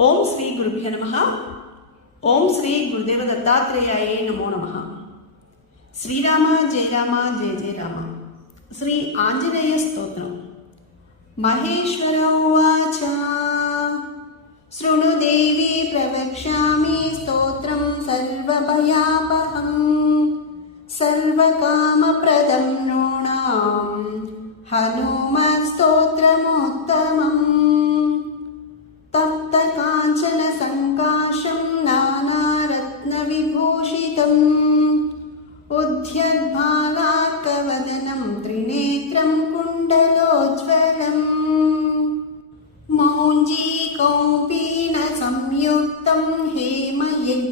ఓం శ్రీ గురుభ్యో నమః. ఓం శ్రీ గురుదేవ దత్తాత్రేయాయ నమో నమః. శ్రీరామ జయ రామ జయ జయ రామ. శ్రీ ఆంజనేయ స్తోత్రం. మహేశ్వర ఉవాచ శృణు దేవి ప్రవక్ష్యామి స్తోత్రం సర్వభయాపహం సర్వకామప్రదం నృణాం హనుమత్ స్తోత్రముత్తమం. తప్త కాంచన సంకాశం నానారత్న విభూషితం ఉద్యద్భాలార్కవదనం త్రినేత్రం కుండలోజ్వలం మౌంజీ కౌపీన సంయుక్తం హేమయజ్ఞోపవీతి